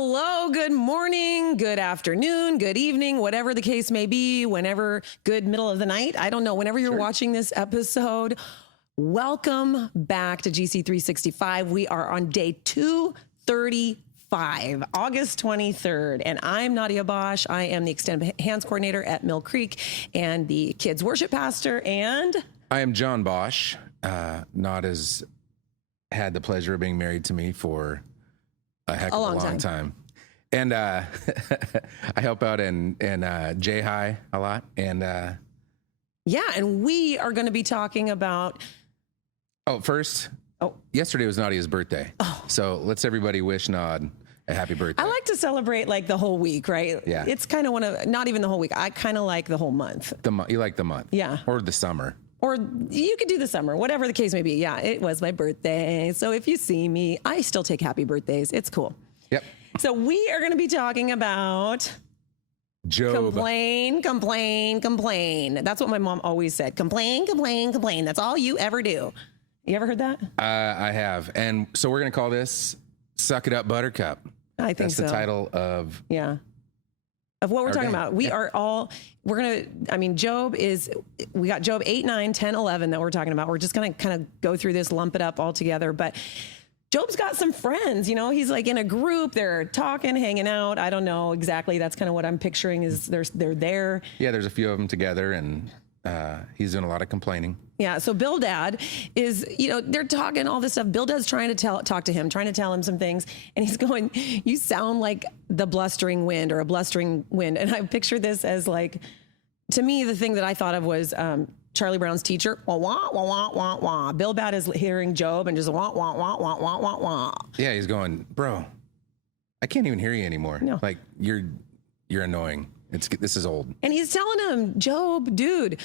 Hello, good morning, good afternoon, good evening, whatever the case may be, whenever, good middle of the night. I don't know, whenever you're watching this episode, welcome back to GC 365. We are on day 235, August 23rd, and I'm Nadia Bosch. I am the Extended Hands Coordinator at Mill Creek and the Kids Worship Pastor, and I am Jon Bosch. Nadia's had the pleasure of being married to me for a heck of a long time. And I help out in J-High a lot. And yeah, and we are going to be talking about... yesterday was Nadia's birthday. So let's everybody wish Nod a happy birthday. I like to celebrate like the whole week, right? Yeah. It's kind of not even the whole week. I kind of like the whole month. You like the month? Yeah. Or the summer. Or you could do the summer, whatever the case may be. Yeah, it was my birthday. So if you see me, I still take happy birthdays. It's cool. Yep. So we are going to be talking about Job. Complain. That's what my mom always said. Complain. That's all you ever do. You ever heard that? I have. And so we're going to call this Suck It Up, Buttercup. I think so. That's the title of... Yeah. Of what we're talking about. We got Job 8, 9, 10, 11 that we're talking about. We're just going to kind of go through this, lump it up all together. But Job's got some friends, he's like in a group, they're talking, hanging out. I don't know exactly. That's kind of what I'm picturing is they're there. Yeah, there's a few of them together, and he's doing a lot of complaining. Yeah, so Bildad is, they're talking all this stuff. Bildad's trying to talk to him, trying to tell him some things. And he's going, you sound like the blustering wind or a blustering wind. And I picture this as like, to me, the thing that I thought of was Charlie Brown's teacher. Wah, wah, wah, wah, wah, wah. Bildad is hearing Job and just wah, wah, wah, wah, wah, wah, wah. Yeah, he's going, bro, I can't even hear you anymore. No. Like, you're annoying. This is old. And he's telling him, Job, dude,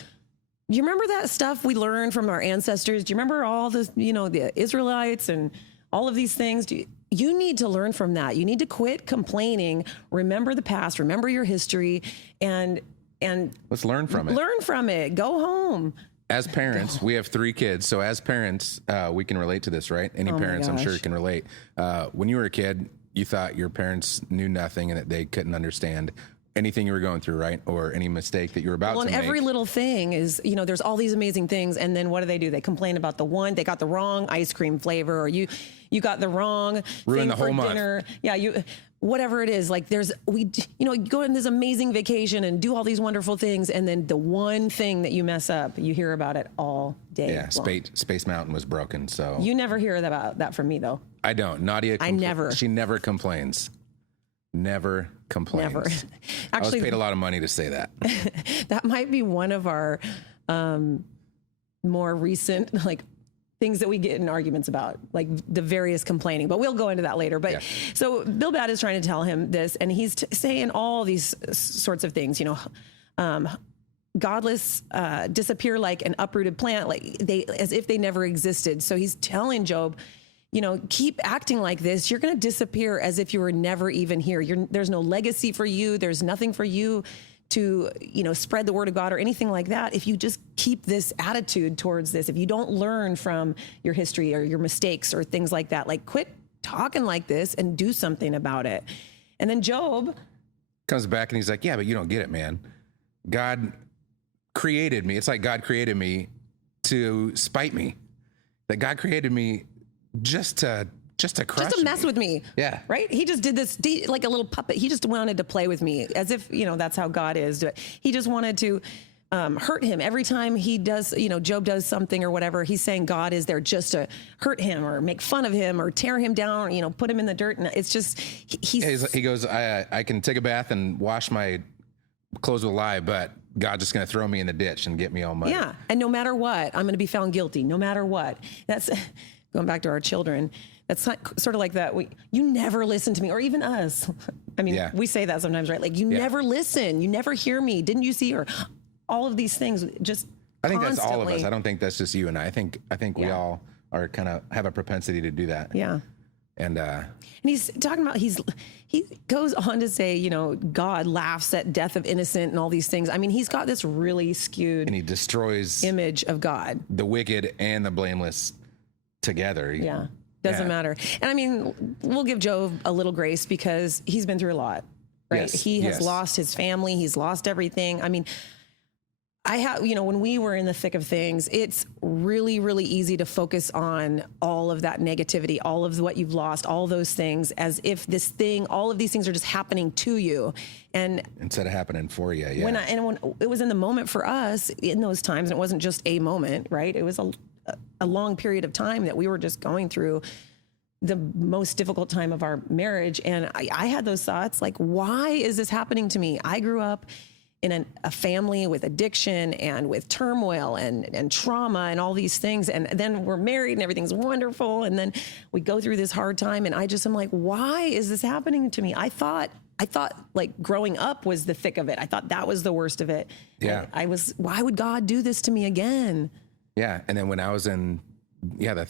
you remember that stuff we learned from our ancestors? Do you remember all the, the Israelites and all of these things? You need to learn from that. You need to quit complaining. Remember the past. Remember your history, and let's learn from it. Learn from it. Go home. As parents, we have 3 kids. So as parents, we can relate to this, right? Any parents, I'm sure, can relate. When you were a kid, you thought your parents knew nothing and that they couldn't understand anything you were going through, right? Or any mistake that you were about to make. Well, and every little thing is, there's all these amazing things. And then what do? They complain about they got the wrong ice cream flavor, or you got the wrong Ruin thing the whole for month. dinner. Yeah, whatever it is, like you go on this amazing vacation and do all these wonderful things. And then the one thing that you mess up, you hear about it all day long. Space Mountain was broken. So you never hear about that from me, though. I don't. Nadia, never. She never complains. Never complains. Never. Actually, I was paid a lot of money to say that. That might be one of our more recent things that we get in arguments about, like the various complaining. But we'll go into that later. But so Bildad is trying to tell him this, and he's saying all these sorts of things. Godless disappear like an uprooted plant, as if they never existed. So he's telling Job, keep acting like this. You're going to disappear as if you were never even here. There's no legacy for you. There's nothing for you to, spread the word of God or anything like that. If you just keep this attitude towards this, if you don't learn from your history or your mistakes or things like that, quit talking like this and do something about it. And then Job comes back and he's like, yeah, but you don't get it, man. God created me. It's like God created me to spite me. That God created me just to crush just to mess with me. Yeah. Right? He just did this like a little puppet. He just wanted to play with me as if, that's how God is. He just wanted to hurt him every time he does, Job does something or whatever. He's saying God is there just to hurt him or make fun of him or tear him down, put him in the dirt. And it's just, he goes, I can take a bath and wash my clothes with lye, but God's just going to throw me in the ditch and get me all muddy. Yeah. And no matter what, I'm going to be found guilty, no matter what. That's going back to our children. That's sort of like that. You never listen to me, or even us. I mean, we say that sometimes, right? Like, you never listen. You never hear me. Didn't you see? Or all of these things just I think constantly. That's all of us. I don't think that's just you and I. I think we all are kind of have a propensity to do that. Yeah. And he's talking about, he goes on to say, God laughs at death of innocent and all these things. I mean, he's got this really skewed and he destroys image of God, the wicked and the blameless together. Doesn't matter. And I mean, we'll give Job a little grace because he's been through a lot, right? Yes, He has yes. lost his family. He's lost everything. I mean, I have, when we were in the thick of things, it's really, really easy to focus on all of that negativity, all of what you've lost, all those things, as if all of these things are just happening to you. And instead of happening for you. Yeah. When it was in the moment for us in those times, and it wasn't just a moment, right? It was a long period of time that we were just going through the most difficult time of our marriage. And I had those thoughts like, why is this happening to me? I grew up in a family with addiction and with turmoil and trauma and all these things. And then we're married and everything's wonderful. And then we go through this hard time. And I just am like, why is this happening to me? I thought like growing up was the thick of it. I thought that was the worst of it. Yeah. Why would God do this to me again? Yeah. And then when I was in, the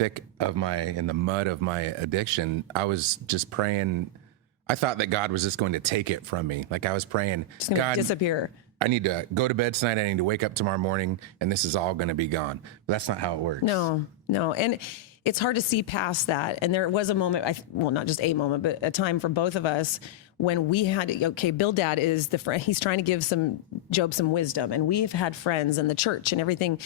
thick of in the mud of my addiction, I was just praying. I thought that God was just going to take it from me. Like I was praying, It's going to disappear. I need to go to bed tonight. I need to wake up tomorrow morning and this is all going to be gone. But that's not how it works. No. And it's hard to see past that. And there was a moment, not just a moment, but a time for both of us when we had, Bildad is the friend. He's trying to give Job some wisdom. And we've had friends in the church and everything.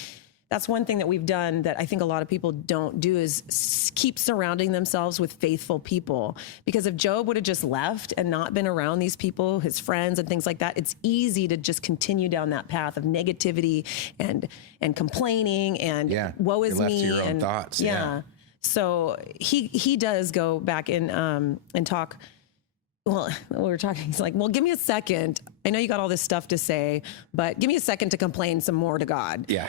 That's one thing that we've done that I think a lot of people don't do is keep surrounding themselves with faithful people. Because if Job would have just left and not been around these people, his friends and things like that, it's easy to just continue down that path of negativity and complaining and woe is you're left me to your own and thoughts. Yeah. So he does go back in and talk. Well, we were talking, he's like, well, give me a second. I know you got all this stuff to say, but give me a second to complain some more to God. Yeah.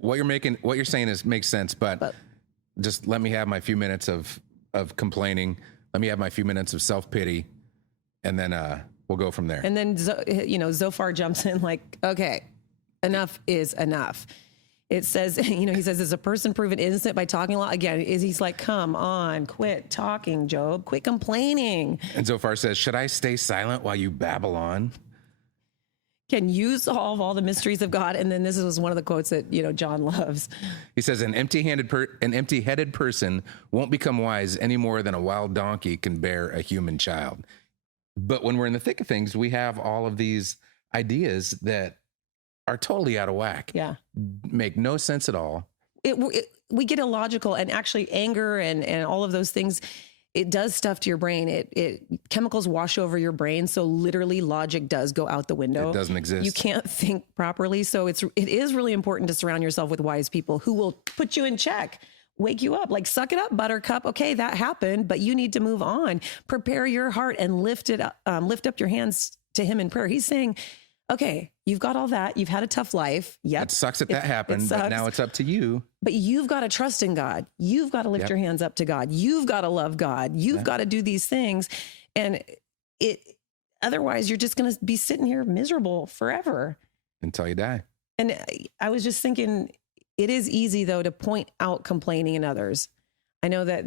What you're saying makes sense, but just let me have my few minutes of complaining. Let me have my few minutes of self-pity, and then we'll go from there. And then, Zophar jumps in like, okay, enough is enough. It says, he says, is a person proven innocent by talking a lot? Again, he's like, come on, quit talking, Job, quit complaining. And Zophar says, should I stay silent while you babble on? Can you solve all the mysteries of God? And then this was one of the quotes that, John loves. He says, an empty-headed person won't become wise any more than a wild donkey can bear a human child. But when we're in the thick of things, we have all of these ideas that are totally out of whack. Yeah. Make no sense at all. We get illogical, and actually anger and all of those things, it does stuff to your brain. It chemicals wash over your brain. So literally logic does go out the window. It doesn't exist. You can't think properly. So it is really important to surround yourself with wise people who will put you in check, wake you up, like, suck it up, buttercup. Okay, that happened, but you need to move on. Prepare your heart and lift up your hands to him in prayer. He's saying, okay, you've got all that. You've had a tough life. Yep. It sucks that happened, but now it's up to you. But you've got to trust in God. You've got to lift your hands up to God. You've got to love God. You've got to do these things. And otherwise you're just going to be sitting here miserable forever. Until you die. And I was just thinking, it is easy though to point out complaining in others. I know that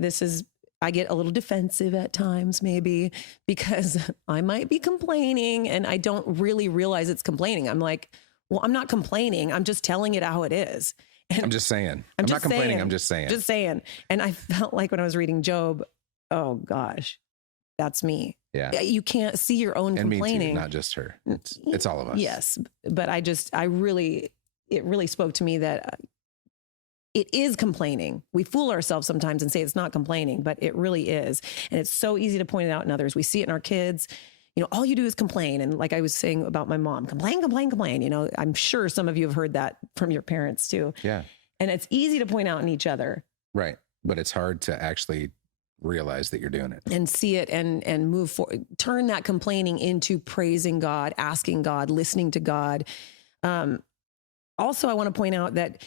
I get a little defensive at times, maybe because I might be complaining and I don't really realize it's complaining. I'm like, well, I'm not complaining. I'm just telling it how it is. And I'm just saying. I'm not complaining. I'm just saying. Just saying. And I felt like when I was reading Job, oh gosh, that's me. Yeah. You can't see your own and complaining. Me too, not just her. It's all of us. Yes. But it really spoke to me that it is complaining. We fool ourselves sometimes and say it's not complaining, but it really is. And it's so easy to point it out in others. We see it in our kids. All you do is complain. And like I was saying about my mom, complain. I'm sure some of you have heard that from your parents too. Yeah. And it's easy to point out in each other. Right. But it's hard to actually realize that you're doing it. And see it and move forward. Turn that complaining into praising God, asking God, listening to God. Also, I want to point out that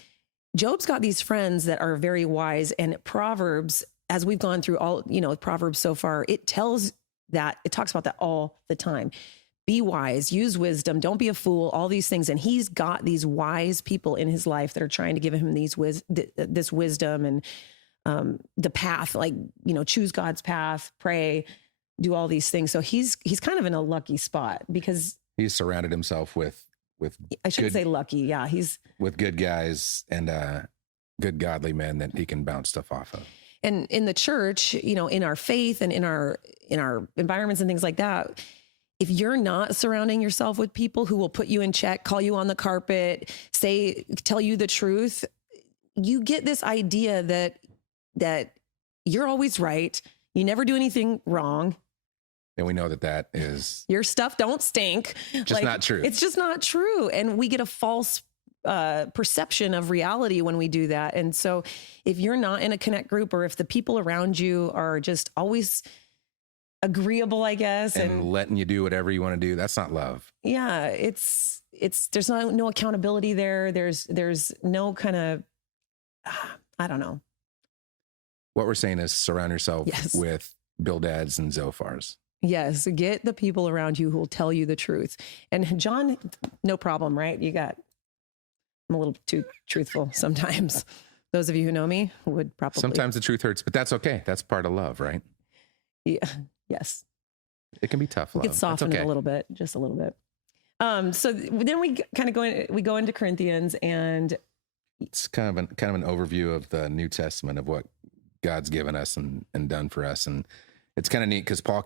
Job's got these friends that are very wise, and Proverbs, as we've gone through all, Proverbs so far, it talks about that all the time. Be wise, use wisdom, don't be a fool, all these things. And he's got these wise people in his life that are trying to give him this wisdom and the path, like, choose God's path, pray, do all these things. So he's kind of in a lucky spot because he's surrounded himself with I shouldn't say lucky. Yeah. He's with good guys and good godly men that he can bounce stuff off of. And in the church, in our faith and in our environments and things like that, if you're not surrounding yourself with people who will put you in check, call you on the carpet, tell you the truth, you get this idea that you're always right. You never do anything wrong. And we know that is your stuff don't stink. Just not true. It's just not true. And we get a false perception of reality when we do that. And so if you're not in a connect group, or if the people around you are just always agreeable, I guess, and letting you do whatever you want to do, that's not love. Yeah. It's there's no accountability there. There's no kind of, I don't know. What we're saying is surround yourself with Bildads and Zophars. Yes. Get the people around you who will tell you the truth. And John, no problem, right? I'm a little too truthful sometimes. Those of you who know me would probably. Sometimes the truth hurts, but that's okay. That's part of love, right? Yeah. Yes. It can be tough love. We could soften it a little bit, just a little bit. So then we kind of go into Corinthians, and it's kind of an overview of the New Testament of what God's given us and done for us. And it's kind of neat because Paul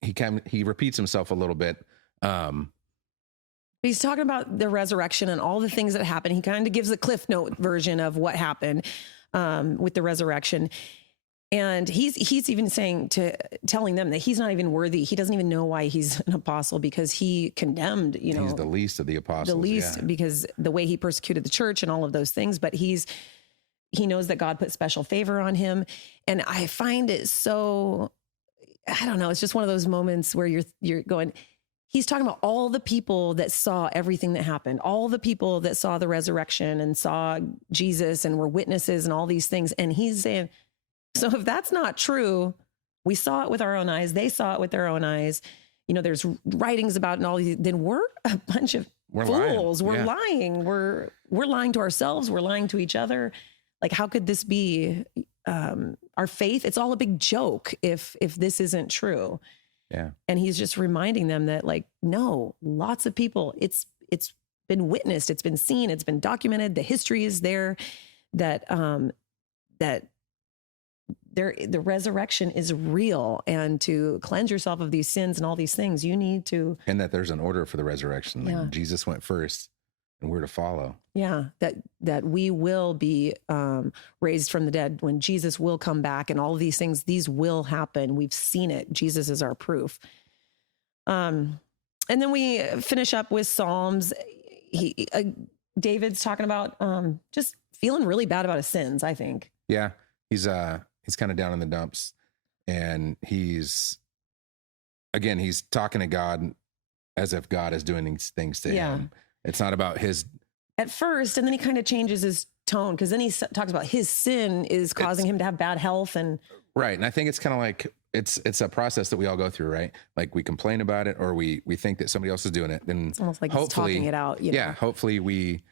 he repeats himself a little bit. He's talking about the resurrection and all the things that happen. He kind of gives a Cliff Note version of what happened with the resurrection. And he's even telling them that he's not even worthy. He doesn't even know why he's an apostle, because he condemned, he's the least of the apostles. The least, because the way he persecuted the church and all of those things. But he knows that God put special favor on him. And I find it so, I don't know, it's just one of those moments where you're going, he's talking about all the people that saw everything that happened, all the people that saw the resurrection and saw Jesus and were witnesses and all these things. And he's saying, so if that's not true, we saw it with our own eyes, they saw it with their own eyes, there's writings about it and all these, then we're a bunch of fools. We're lying. We're lying to ourselves. We're lying to each other. Like, how could this be our faith? It's all a big joke if this isn't true. Yeah. And he's just reminding them that, like, no, lots of people, it's been witnessed, it's been seen, it's been documented. The history is there that the resurrection is real, and to cleanse yourself of these sins and all these things, you need to. And that there's an order for the resurrection. Like Jesus went first and we're to follow. Yeah. That we will be raised from the dead, when Jesus will come back, and all of these things, these will happen. We've seen it. Jesus is our proof. And then we finish up with Psalms. David's talking about just feeling really bad about his sins, I think. Yeah. He's kind of down in the dumps, and he's talking to God as if God is doing these things to him. It's not about his at first. And then he kind of changes his tone, because then he talks about his sin is causing him to have bad health. And right. And I think it's kind of like, it's a process that we all go through, right? Like, we complain about it, or we think that somebody else is doing it. Then it's almost like he's talking it out. Yeah. Hopefully we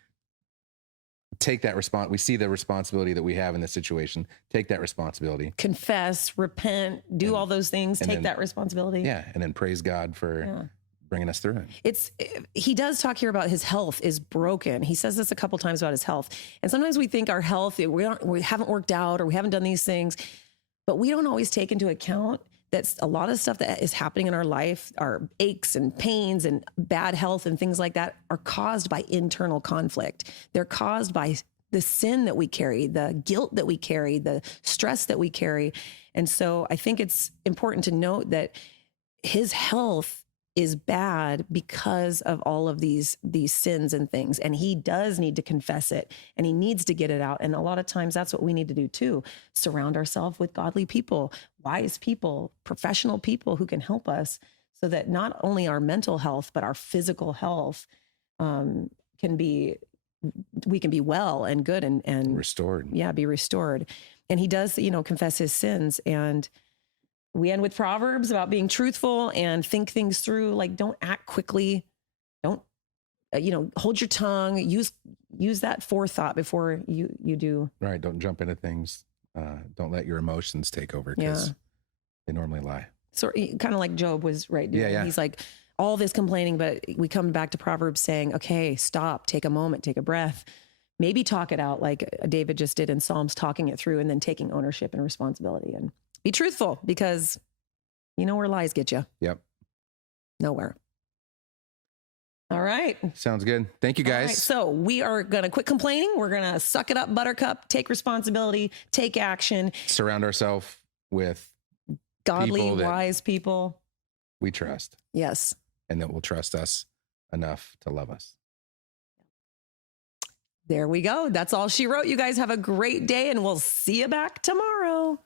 take that we see the responsibility that we have in this situation, take that responsibility, confess, repent, do all those things, take that responsibility. Yeah. And then praise God for bringing us through it. He does talk here about his health is broken. He says this a couple times about his health. And sometimes we think our health, we haven't worked out, or we haven't done these things, but we don't always take into account that a lot of stuff that is happening in our life, our aches and pains and bad health and things like that, are caused by internal conflict. They're caused by the sin that we carry, the guilt that we carry, the stress that we carry. And so I think it's important to note that his health is bad because of all of these sins and things. And he does need to confess it, and he needs to get it out. And a lot of times that's what we need to do too. Surround ourselves with godly people, wise people, professional people who can help us, so that not only our mental health, but our physical health we can be well and good and restored. Yeah. Be restored. And he does, confess his sins. And we end with Proverbs about being truthful and think things through. Like, don't act quickly. Don't, hold your tongue. Use that forethought before you do. Right. Don't jump into things. Don't let your emotions take over, because they normally lie. So kind of like Job was right doing. Yeah. He's like, all this complaining, but we come back to Proverbs saying, okay, stop, take a moment, take a breath, maybe talk it out like David just did in Psalms, talking it through and then taking ownership and responsibility, and be truthful, because you know where lies get you. Yep. Nowhere. All right. Sounds good. Thank you, guys. All right, so we are going to quit complaining. We're going to suck it up, buttercup, take responsibility, take action. Surround ourselves with godly, wise people we trust. Yes. And that will trust us enough to love us. There we go. That's all she wrote. You guys have a great day, and we'll see you back tomorrow.